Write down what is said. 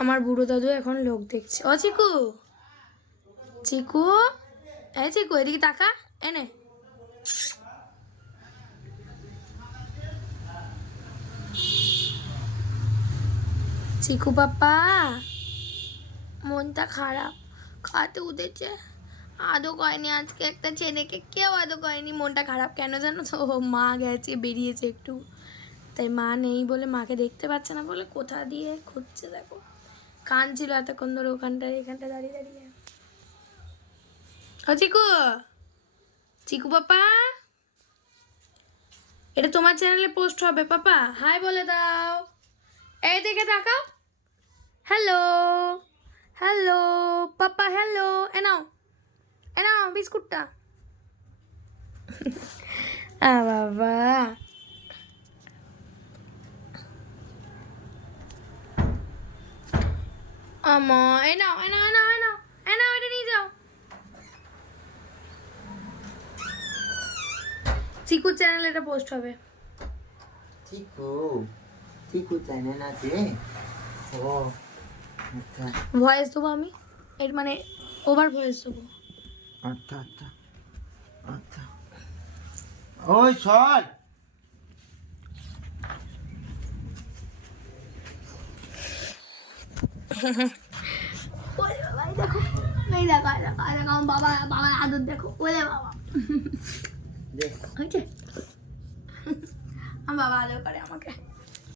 আমার বুড়ো দাদু এখন লোক দেখছে। ও চিকু! চিকু? এই চিকু, এদিকে তাকা, এনে। চিকু পাপা, মনটা খারাপ, খাতে উঠেছে। আদৌ কয়নি আজকে একটা ছেলেকে, কেউ আদৌ কয়নি। মনটা খারাপ কেন জানো তো? মা গেছে, বেরিয়েছে একটু। তাই মা নেই বলে মাকে দেখতে পাচ্ছে না বলে কোথা দিয়ে খুঁজছে দেখো। কাঁদছিল এতক্ষণ ধরে ওখানটায় এখানটা দাঁড়িয়ে দাঁড়িয়ে। ও চিকু চিকু পাপা? এটা তোমার চ্যানেলে পোস্ট হবে পাপা। হাই বলে দাও। এই দিকে তাকাও। হ্যালো হ্যালো পাপা হ্যালো এনাও এনাও বিস্কুটটা। বাবা। আমা এনাও এনাও এনাও এনাও এনাও এটা নিয়ে যাও চিকু চ্যানেলে এটা পোস্ট হবে। চিকু চিকু চ্যানেল আছে? ও আচ্ছা। ভয়েস দেবো আমি? এর মানে ওভার ভয়েস দেবো। আচ্ছা আচ্ছা আচ্ছা। ওই সর ওরে বাবা দেখো এই দেখো এই দেখো এই দেখো আমার বাবা বাবার আদর দেখো ওরে বাবা হয়েছে? আমার বাবা আদর করে আমাকে।